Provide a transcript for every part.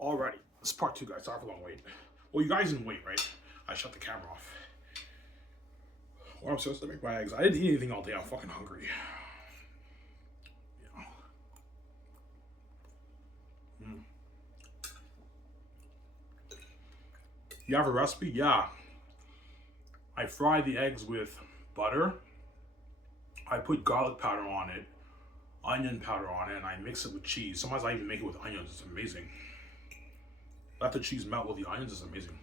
Alrighty, this is part two, guys. Sorry for long wait. Well, you guys didn't wait, right? I shut the camera off. Well, I'm supposed to make my eggs. I didn't eat anything all day. I'm fucking hungry. Yeah. You have a recipe? Yeah. I fry the eggs with butter. I put garlic powder on it, onion powder on it, and I mix it with cheese. Sometimes I even make it with onions. It's amazing. Let the cheese melt with the onions. It's amazing.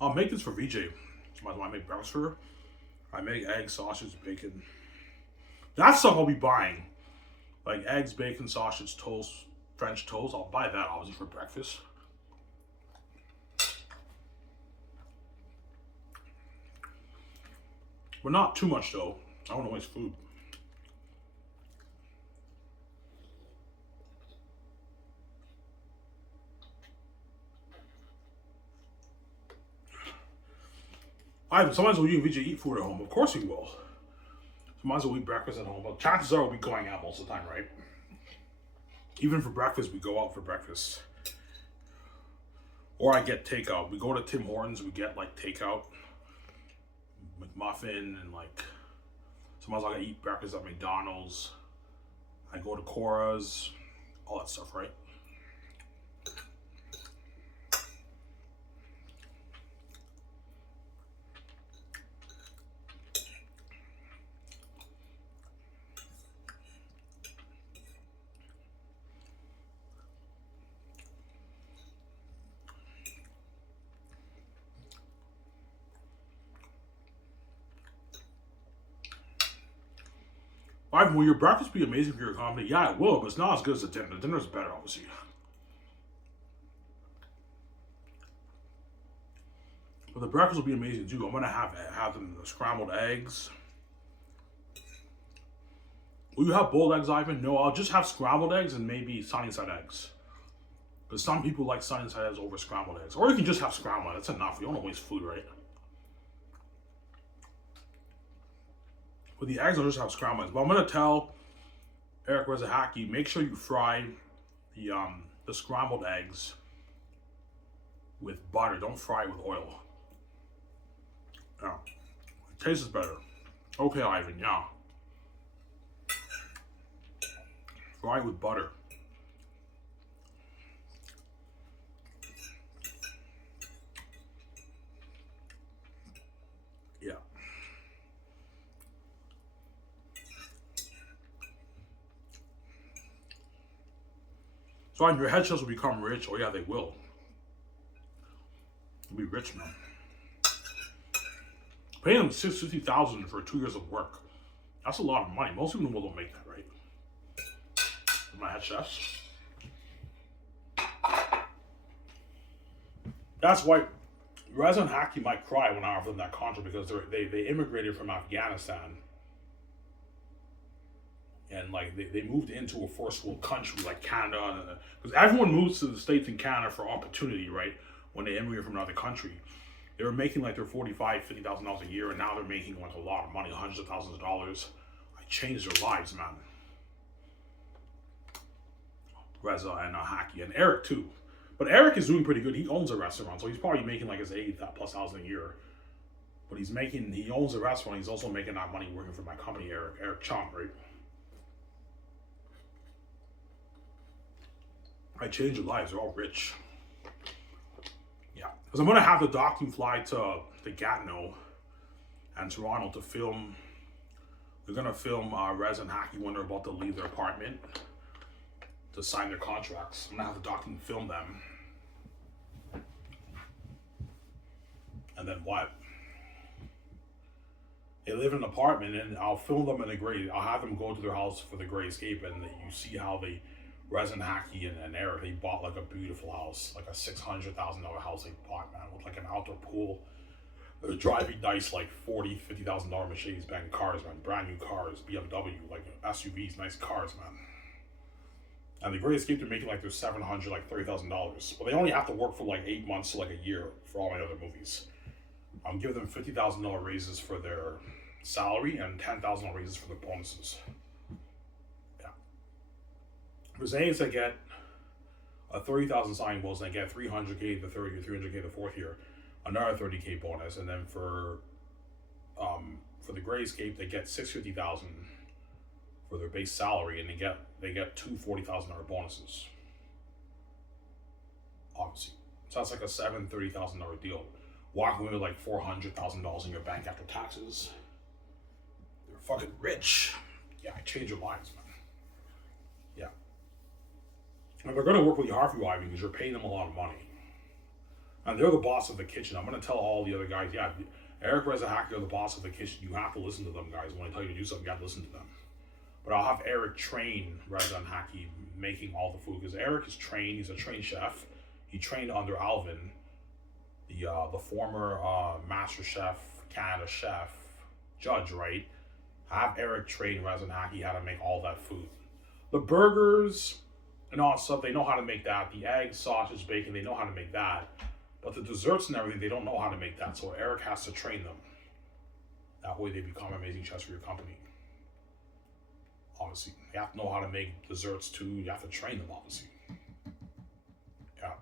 I'll make this for VJ. When I make breakfast for her, I make eggs, sausage, bacon. That's stuff I'll be buying. Like eggs, bacon, sausage, toast, French toast. I'll buy that obviously for breakfast. But not too much though. I don't want to waste food. Sometimes will you and VJ eat food at home? Of course we will. Sometimes we'll eat breakfast at home, but chances are we'll be going out most of the time, right? Even for breakfast, we go out for breakfast. Or I get takeout. We go to Tim Hortons, we get like takeout, McMuffin, and like sometimes I eat breakfast at McDonald's. I go to Cora's, all that stuff, right? Will your breakfast be amazing for your comedy? Yeah, it will, but it's not as good as the dinner. The dinner's better, obviously. But the breakfast will be amazing too. I'm gonna have them scrambled eggs. Will you have boiled eggs, Ivan? No, I'll just have scrambled eggs and maybe sunny side eggs. Because some people like sunny side eggs over scrambled eggs. Or you can just have scrambled. That's enough. You don't want to waste food, right? With the eggs, I'll just have scrambled eggs. But I'm gonna tell Eric Rezahaki, make sure you fry the scrambled eggs with butter. Don't fry it with oil. Yeah. It tastes better. Okay, Ivan, yeah. Fry it with butter. Yeah. So on your headshots will become rich. Oh yeah, they will. You'll be rich, man. Paying them $650,000 for 2 years of work. That's a lot of money. Most people don't make that, right? My head chefs. That's why Reza and Haki might cry when I offer them that contract because they immigrated from Afghanistan. And like they moved into a first world country like Canada, because everyone moves to the States and Canada for opportunity, right? When they immigrate from another country, they were making like their $50,000 a year, and now they're making like a lot of money, hundreds of thousands of dollars. I changed their lives, man. Reza and Haki and Eric too, but Eric is doing pretty good. He owns a restaurant, so he's probably making like his $80,000+ a year. But he owns a restaurant. He's also making that money working for my company, Eric Chong, right? I changed their lives. They're all rich. Yeah. Because I'm going to have the doc team fly to Gatineau and Toronto to film. They're going to film Rez and Haki when they're about to leave their apartment to sign their contracts. I'm going to have the doc team film them. And then what? They live in an apartment, and I'll film them in the gray. I'll have them go to their house for the Grayscape, and you see how they Resin Haki and Eric, they bought like a beautiful house, like a $600,000 house they bought, man, with like an outdoor pool. They're driving nice, like $50,000 Mercedes-Benz cars, man, brand new cars, BMW, like SUVs, nice cars, man. And the Great Escape, they're making like their $700,000, like $30,000, but they only have to work for like 8 months to like a year for all my other movies. I'm giving them $50,000 raises for their salary and $10,000 raises for their bonuses. For Zanes that get a 30,000 signing bonus and they get 300K the third year, 300K the fourth year, another 30K bonus, and then for the Grayscape they get 650,000 for their base salary, and they get two $40,000 bonuses. Obviously, so that's like a $30,000 deal. Walking away with like $400,000 in your bank after taxes. They're fucking rich. Yeah, I change your lives, man. Yeah. And they're going to work really hard for you, Ivan, because you're paying them a lot of money. And they're the boss of the kitchen. I'm going to tell all the other guys, yeah, Eric Reza Hackey are the boss of the kitchen. You have to listen to them, guys. When I tell you to do something, you have to listen to them. But I'll have Eric train Reza and Hackey making all the food, because Eric is trained. He's a trained chef. He trained under Alvin, the former Master Chef, Canada chef, judge, right? Have Eric train Reza and Hackey how to make all that food. The burgers and all that stuff, they know how to make that. The eggs, sausage, bacon, they know how to make that. But the desserts and everything, they don't know how to make that. So Eric has to train them. That way they become amazing chefs for your company. Obviously, you have to know how to make desserts too. You have to train them, obviously. Yeah.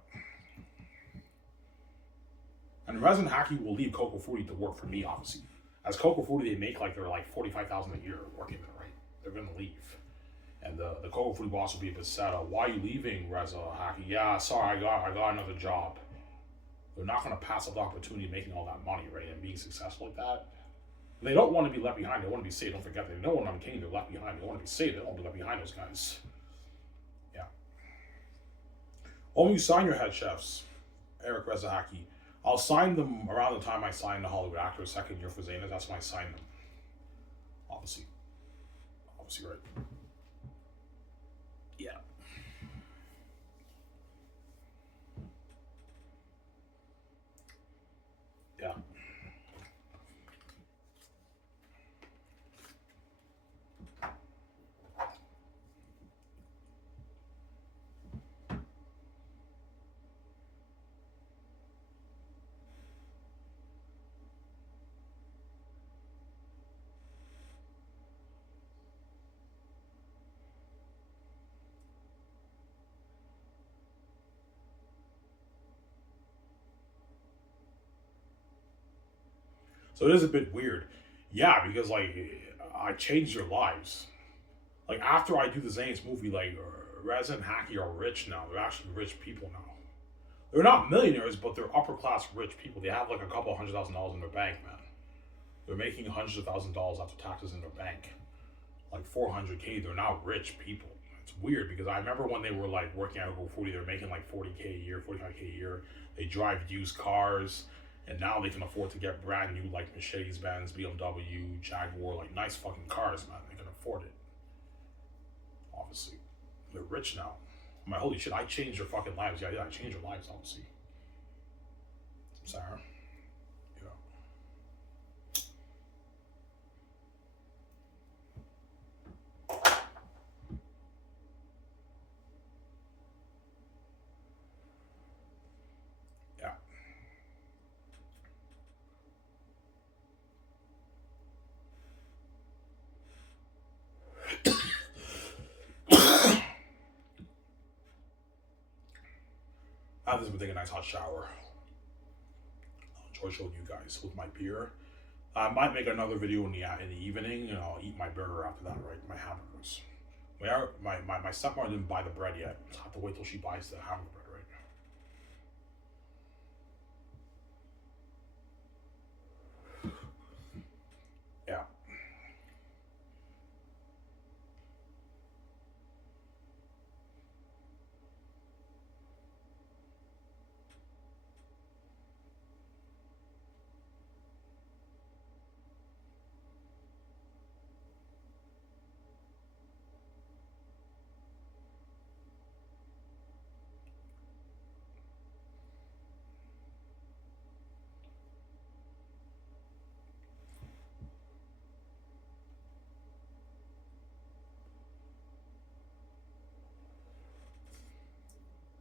And Reza and Hackey will leave Coco Foodie to work for me, obviously. As Coco Foodie, they make like they're like $45,000 a year working there, right? They're gonna leave. And the Coco Foodie boss will be a bit sad. Why are you leaving, Reza Hackey? Yeah, sorry, I got another job. They're not gonna pass up the opportunity of making all that money, right? And being successful like that. They don't want to be left behind. They want to be saved. Don't forget, they know when I'm king, they're left behind. They want to be saved. They don't want to be left behind, those guys. Yeah. When you sign your head chefs, Eric Reza Hackey, I'll sign them around the time I sign the Hollywood Actors second year for Zaynab. That's when I sign them. Obviously, right. Yeah. Yeah. So it is a bit weird. Yeah, because like I changed their lives. Like after I do the Zayn's movie, like Reza and Hackey are rich now. They're actually rich people now. They're not millionaires, but they're upper class rich people. They have like a couple $100,000 in their bank, man. They're making hundreds of thousands of dollars after taxes in their bank. Like 400K, they're now rich people. It's weird because I remember when they were like working at Google 40, they were making like 40K a year, 45K a year. They drive used cars, and now they can afford to get brand new like Mercedes Benz, BMW, Jaguar, like nice fucking cars, man. They can afford it. Obviously, they're rich now. I'm like, holy shit, I changed their fucking lives. Yeah, I changed their lives, obviously. Sarah. Yeah. Yeah. I've just been taking a nice hot shower. I'll enjoy showing you guys with my beer. I might make another video in the evening, and I'll eat my burger after that, right? My hamburgers. My stepmother didn't buy the bread yet. So I have to wait till she buys the hamburger bread, right? Yeah.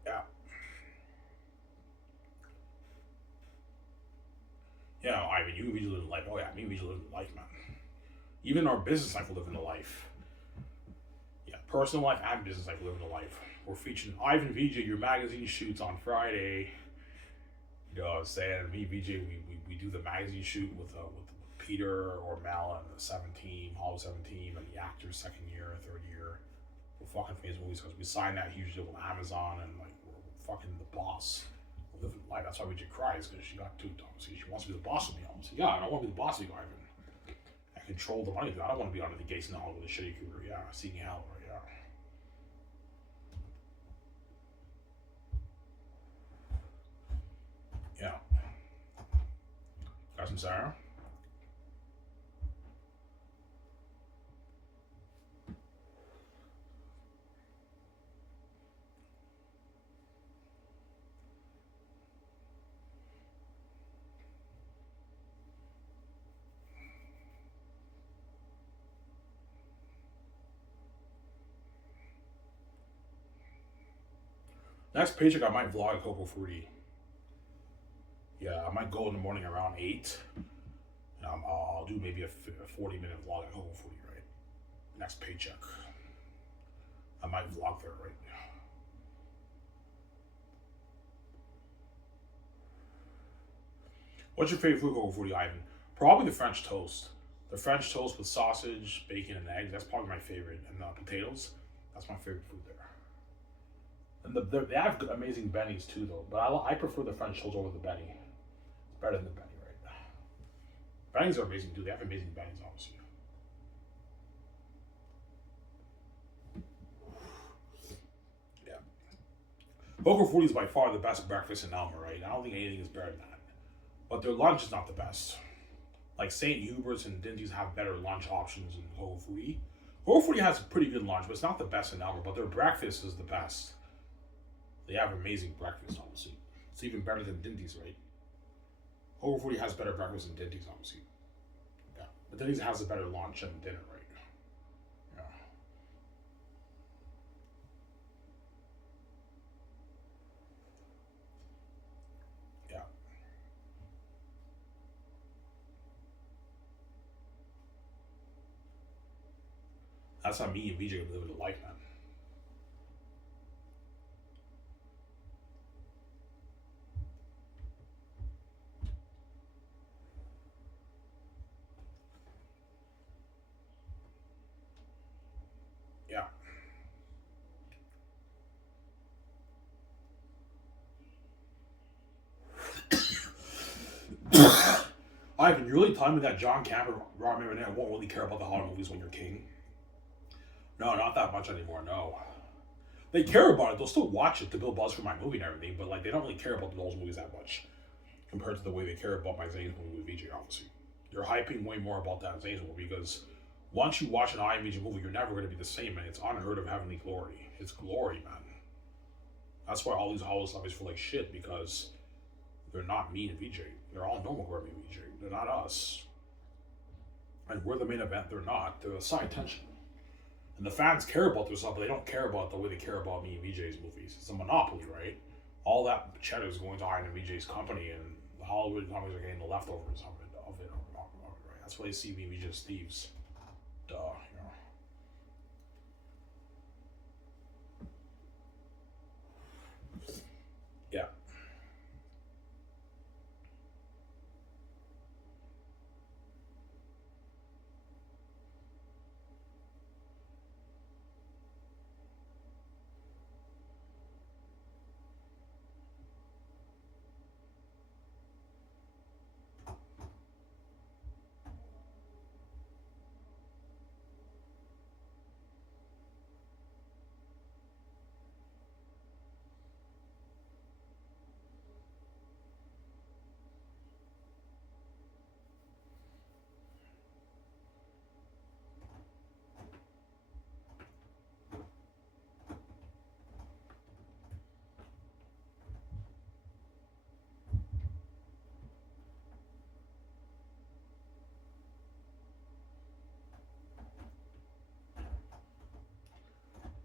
Yeah. Yeah, Ivan, you usually live in life. Oh yeah, me usually live in life, man. Even our business life will live in the life. Yeah, personal life and business life, living a life. We're featuring Ivan VJ, your magazine shoots on Friday. You know what I'm saying? Me, VJ, we do the magazine shoot with Peter or Mal and the 17, Hall of 17, and the actors second year, third year. We're fucking famous movies because we signed that huge deal with Amazon and like we're fucking the boss. We're living life. That's why VJ cries because she got too dumb. See, she wants to be the boss of me. I'm like, yeah, I don't want to be the boss of you, Ivan. I control the money. I don't want to be under the gates now with a shitty career. Yeah, seeking hell, right? Yeah. Yeah. Got some Sarah? Next paycheck, I might vlog a Coco Fruity. Yeah, I might go in the morning around 8. I'll do maybe a 40-minute vlog at Coco Fruity, right? Next paycheck. I might vlog there, right? What's your favorite food, Coco Fruity, Ivan? Probably the French toast. The French toast with sausage, bacon, and eggs. That's probably my favorite. And potatoes. That's my favorite food there. And they have amazing bennies too, though. But I prefer the French toast over the benny. It's better than the benny, right? Bennies are amazing too. They have amazing bennies, obviously. Yeah. Coco Fruity is by far the best breakfast in Elmer, right? I don't think anything is better than that. But their lunch is not the best. Like St. Hubert's and Dinty's have better lunch options than Coco Fruity. Coco Fruity has a pretty good lunch, but it's not the best in Elmer. But their breakfast is the best. They have amazing breakfast, obviously. It's even better than Dinty's, right? Coco Fruity has better breakfast than Dinty's, obviously. Yeah. But Dinty's has a better lunch and dinner, right? Yeah. Yeah. That's how me and VJ are living a life, man. Yeah. Ivan, you really telling me that John Cameron, Robert Marinette won't really care about the horror movies when you're king? No, not that much anymore, no. They care about it. They'll still watch it to build buzz for my movie and everything, but like they don't really care about those movies that much compared to the way they care about my Zane's movie with VJ, obviously. They're hyping way more about that Zane's movie because once you watch an IMDb movie, you're never going to be the same, man. It's unheard of heavenly glory. It's glory, man. That's why all these Hollywood celebrities feel like shit because they're not me and VJ. They're all normal Grammy and VJ. They're not us. And we're the main event. They're not. They're a side tension. And the fans care about their stuff, but they don't care about the way they care about me and VJ's movies. It's a monopoly, right? All that cheddar is going to Iron and VJ's company, and the Hollywood companies are getting the leftovers of it, right? That's why they see me and VJ as thieves. Duh, you know. Yeah.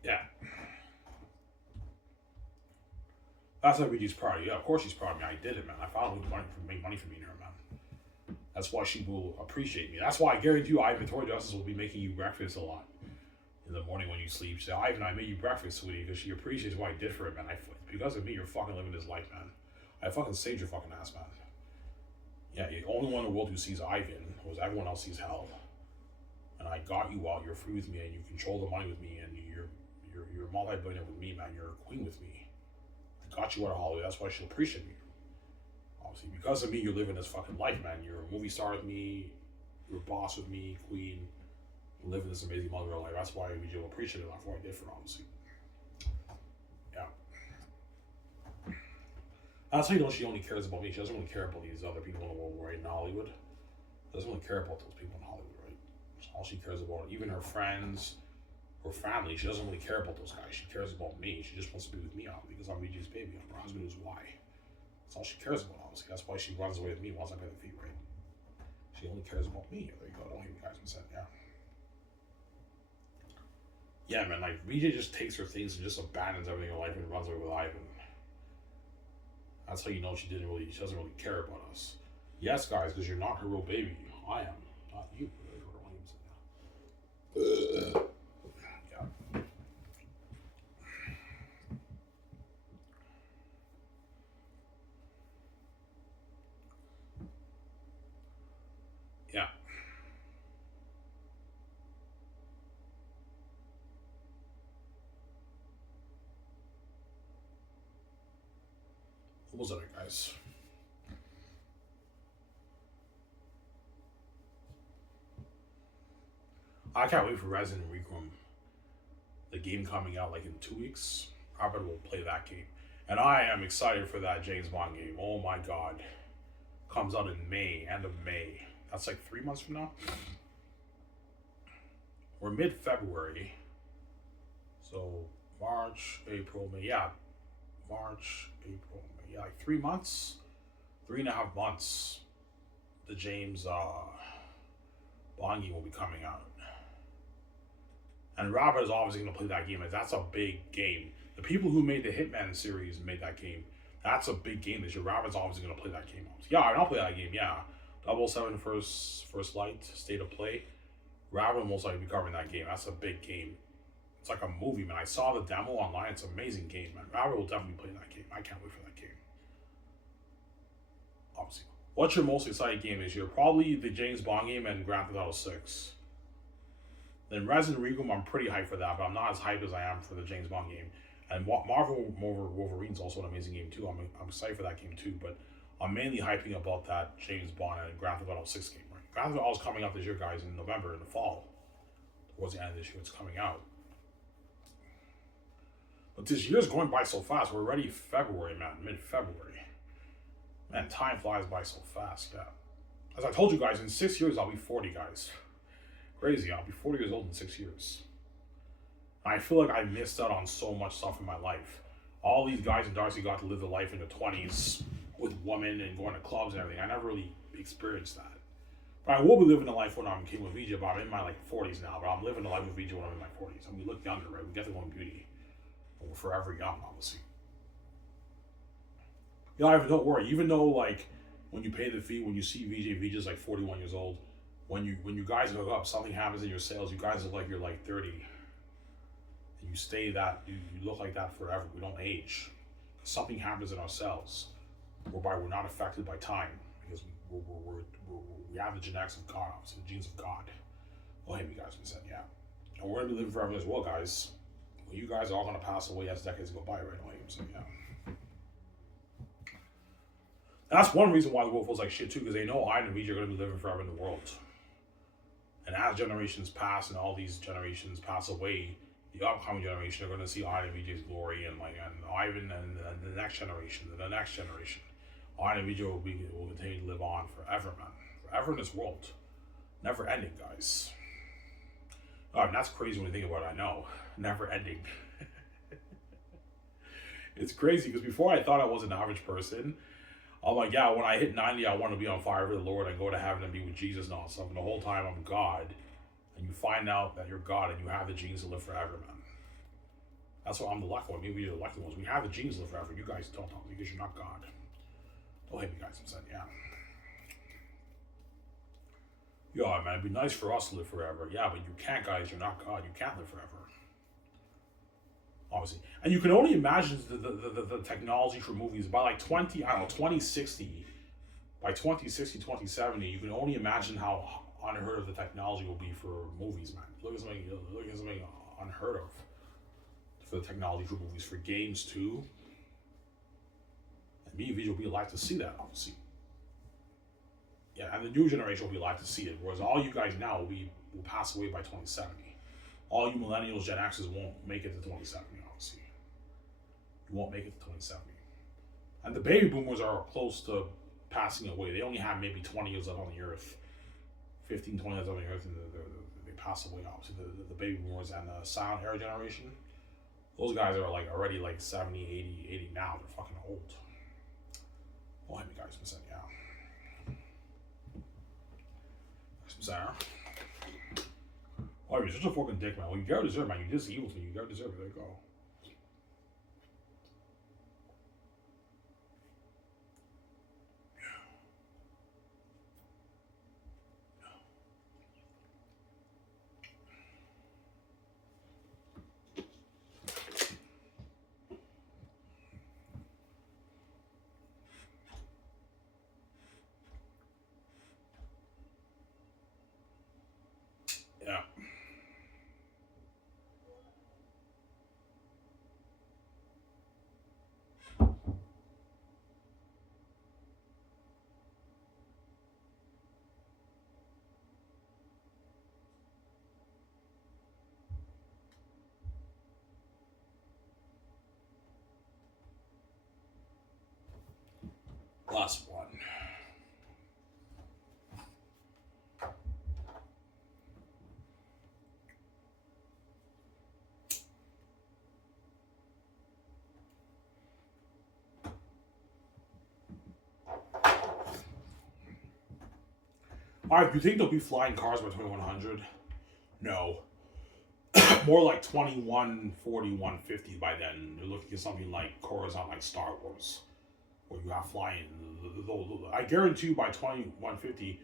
Yeah. That's why VJ's proud of you. Yeah, of course she's proud of me. I did it, man. I found money for make money for me and her, man. That's why she will appreciate me. That's why I guarantee you, Ivan Victoria Justice will be making you breakfast a lot. in the morning when you sleep. She said, Ivan, I made you breakfast, sweetie, because she appreciates what I did for it, man. Because of me, you're fucking living this life, man. I fucking saved your fucking ass, man. Yeah, the only one in the world who sees Ivan was everyone else sees hell. And I got you out, you're free with me, and you control the money with me, and you're a multi-billionaire with me, man. You're a queen with me. I got you out of Hollywood, that's why she'll appreciate me. Obviously, because of me, you're living this fucking life, man. You're a movie star with me, you're a boss with me, queen, living this amazing mother life. That's why VJ will appreciate it, for what I did for her, obviously. Yeah. That's how you know she only cares about me. She doesn't really care about these other people in the world, right, in Hollywood. She doesn't really care about those people in Hollywood, right? That's all she cares about. Even her friends, her family, she doesn't really care about those guys. She cares about me. She just wants to be with me, because I'm VJ's baby. Her husband is why. That's all she cares about, obviously. That's why she runs away with me once I pay the fee, right? She only cares about me. There you go. Don't hear me guys said, yeah. Yeah, man, like, VJ just takes her things and just abandons everything in her life and runs away with Ivan. That's how you know she doesn't really care about us. Yes, guys, because you're not her real baby. I am, not you. Yeah. Yeah. What was that, guys? I can't wait for Resident Evil, the game coming out like in 2 weeks. I bet we'll play that game. And I am excited for that James Bond game. Oh my god. Comes out in May, end of May. That's like 3 months from now. We're mid-February. So March, April, May. Yeah. March, April, May. Yeah, like 3 months. 3.5 months. The James Bond game will be coming out. And Robert is obviously going to play that game. That's a big game. The people who made the Hitman series made that game. That's a big game this year. Robert's obviously going to play that game. Yeah, I'll play that game, yeah. 007 First Light, State of Play. Robert will most likely be covering that game. That's a big game. It's like a movie, man. I saw the demo online. It's an amazing game, man. Robert will definitely play that game. I can't wait for that game. Obviously. What's your most exciting game this year? Probably the James Bond game and Grand Theft Auto 6. Then Resident Evil, I'm pretty hyped for that, but I'm not as hyped as I am for the James Bond game. And Marvel Wolverine's also an amazing game too. I'm excited for that game too, but I'm mainly hyping about that James Bond and Grand Theft Auto 6 game. Right? Grand Theft Auto is coming out this year, guys, in November, in the fall. Towards the end of this year, it's coming out. But this year's going by so fast. We're already February, man, mid-February. Man, time flies by so fast, yeah. As I told you guys, in 6 years, I'll be 40, guys. Crazy, I'll be 40 years old in 6 years. I feel like I missed out on so much stuff in my life. All these guys in Darcy got to live the life in their 20s with women and going to clubs and everything. I never really experienced that. But I will be living the life when I'm king with VJ, but I'm in my 40s now. But I'm living the life with VJ when I'm in my 40s. And we look younger, right? We get the one beauty. But we're forever young, obviously. You know, Ivan, don't worry. Even though, when you pay the fee, when you see VJ's 41 years old. When you guys hook up, something happens in your sales. You guys look like you're 30. And you stay that, you look like that forever. We don't age. Something happens in our cells whereby we're not affected by time because we have the genetics of God, obviously, the genes of God. Well, hey, you guys, we said, yeah. And we're going to be living forever as well, guys. Well, you guys are all going to pass away as decades go by, right? Well, so, yeah. That's one reason why the world feels like shit, too, because they know I and VJ are going to be living forever in the world. And as generations pass and all these generations pass away, the upcoming generation are going to see Ivan and VJ's glory and Ivan and the next generation and the next generation. Ivan and VJ will continue to live on forever, man. Forever in this world. Never ending, guys. That's crazy when you think about it, I know. Never ending. It's crazy because before I thought I was an average person. I'm like, yeah, when I hit 90, I want to be on fire for the Lord and go to heaven and be with Jesus and all stuff. And the whole time I'm God. And you find out that you're God and you have the genes to live forever, man. That's why I'm the lucky one. Maybe you're the lucky ones. We have the genes to live forever. You guys don't because you're not God. Don't hate me, guys. I'm saying, yeah. Yeah, man, it'd be nice for us to live forever. Yeah, but you can't, guys. You're not God. You can't live forever. Obviously. And you can only imagine the technology for movies by like 20, I don't know, 2060. By 2060, 2070, you can only imagine how unheard of the technology will be for movies, man. Look at something unheard of for the technology for movies, for games too. And me and Vijay will be alive to see that, obviously. Yeah, and the new generation will be alive to see it, whereas all you guys now will pass away by 2070. All you millennials, Gen Xers won't make it to 2070, obviously. You won't make it to 2070. And the baby boomers are close to passing away. They only have maybe 20 years left on the earth, 15, 20 years on the earth, and they pass away, obviously. The baby boomers and the silent era generation, those guys are like already like 70, 80 now. They're fucking old. Well, you guys, percent, yeah. Sarah. Oh, you're such a fucking dick, man. Well, you gotta deserve it, man. You did this evil to me. You gotta deserve it. There you go. Yeah. Last one. Alright, do you think there'll be flying cars by 2100? No. More like 2140, 150 by then. You're looking at something like Coruscant, like Star Wars, where you have flying. I guarantee you by 2150,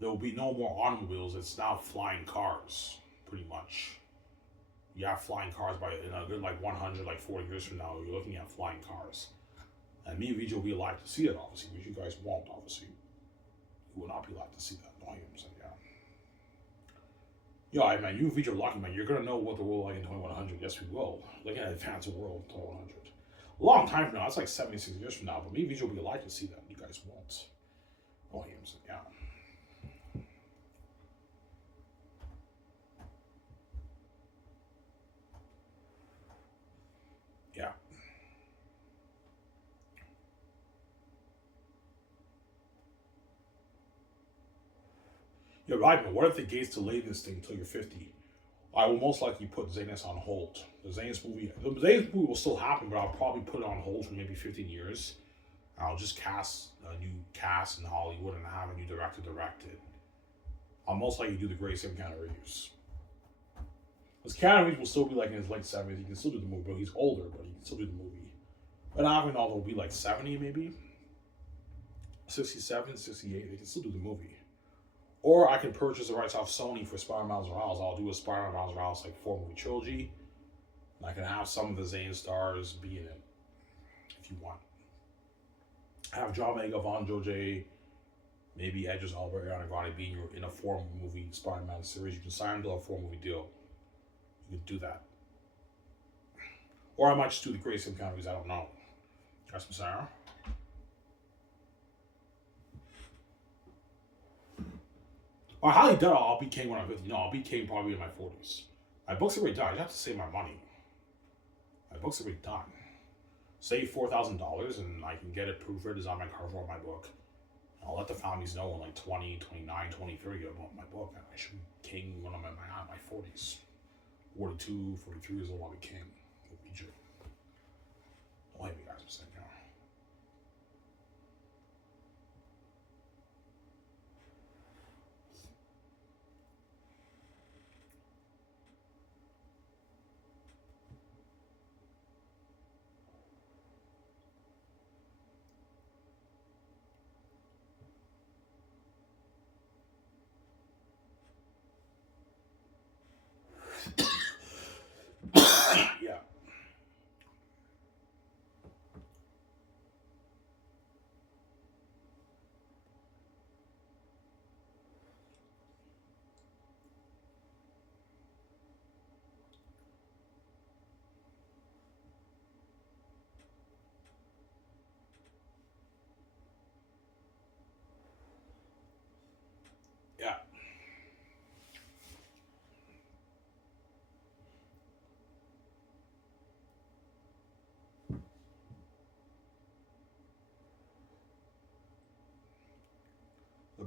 there will be no more automobiles. It's now flying cars, pretty much. You have flying cars by in a good like 100, like 40 years from now. You're looking at flying cars. And me and Vijay will be alive to see it, obviously, but you guys won't, obviously. You will not be alive to see that. No, I understand, yeah. Yeah, man, you and Vijay are lucky, man. You're going to know what the world like in 2100. Yes, we will. Looking at advanced world 2100. A long time from now. That's like 76 years from now. But me and Vijay will be alive to see that. You guys won't. Oh, I understand, yeah. Yeah. You're right, but what if the gates delay this thing until you're 50? I will most likely put Zanus on hold. The Zanus movie will still happen, but I'll probably put it on hold for maybe 15 years. I'll just cast a new cast in Hollywood and have a new director direct it. I'll most likely do the Grace and Keanu Reeves. Because Keanu Reeves will still be like in his late 70s. He can still do the movie, but he's older, but he can still do the movie. But I don't know, they'll be like 70 maybe. 67, 68, they can still do the movie. Or I can purchase the rights off Sony for Spider-Man Miles Morales. I'll do a Spider-Man Miles Morales like 4-movie trilogy. And I can have some of the Zane stars be in it, if you want. Have John Mega, Von J, maybe Edges Albert, Ariana Grande being in a 4-movie Spider-Man series. You can sign into a 4-movie deal. You can do that. Or I might just do the Grace and Counties, I don't know. That's what I'm saying. I highly doubt I'll be king when I'm 50. No, I'll be king probably in my 40s. My book's already done. I have to save my money. My book's already done. Save $4,000 and I can get it proofread, design my cover for my book. I'll let the families know in like 20, 29, 23 about my book. And I should be king when I'm in my 40s. 42, 43 years old, I'll be king. With BJ. Don't hate me, guys. I'm saying, you know.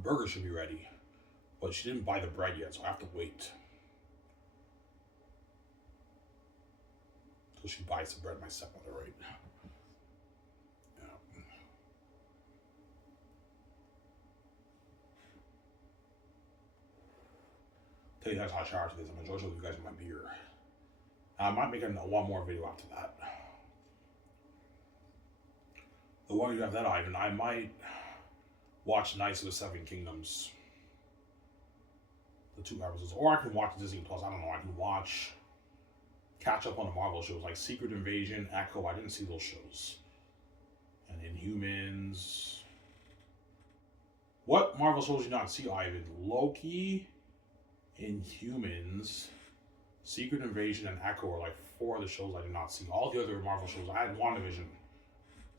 burger should be ready. But she didn't buy the bread yet, so I have to wait till she buys the bread. My stepmother, right? Yeah. Tell you guys how I showered today. I'm gonna show you guys my beer. I might make one more video after that. The one you have that, Ivan, I might watch Knights of the Seven Kingdoms. The 2 episodes. Or I can watch Disney Plus. I don't know. I can catch up on the Marvel shows like Secret Invasion, Echo. I didn't see those shows. And Inhumans. What Marvel shows did you not see, Ivan? Loki, Inhumans, Secret Invasion, and Echo are like 4 of the shows I did not see. All the other Marvel shows, I had WandaVision.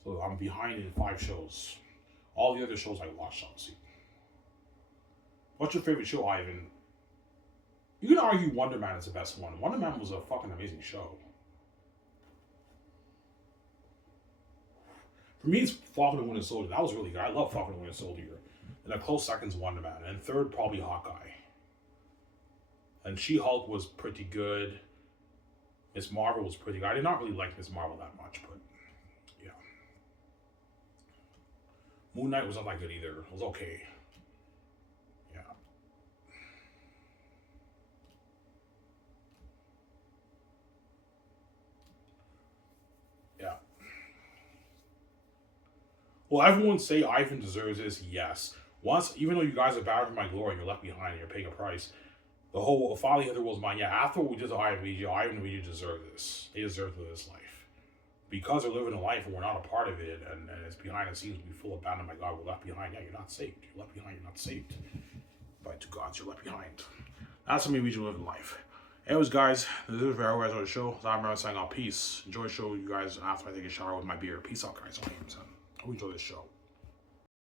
So I'm behind in 5 shows. All the other shows I watched, obviously. What's your favorite show, Ivan? You can argue Wonder Man is the best one. Wonder Man was a fucking amazing show. For me, it's Falcon and Winter Soldier. That was really good. I love Falcon and Winter Soldier. And a close second's Wonder Man. And third, probably Hawkeye. And She-Hulk was pretty good. Miss Marvel was pretty good. I did not really like Miss Marvel that much, but yeah. Moon Knight was not that good either. It was okay. Yeah. Yeah. Well, everyone say Ivan deserves this. Yes. Once, even though you guys are bowed for my glory and you're left behind and you're paying a price, the whole finally the world's mine. Yeah, after what we did to Ivan and Ouija deserve this. They deserve this life. Because they're living a life and we're not a part of it, and it's behind the scenes, we feel abandoned by God. We're left behind. Yeah, you're not saved. You're left behind. You're not saved. By 2 gods, you're left behind. That's how we live in life. Anyways, guys, this is very guys on the show. So I'm saying out peace. Enjoy the show, you guys, after I take a shower with my beer. Peace out, guys. I hope you enjoy this show.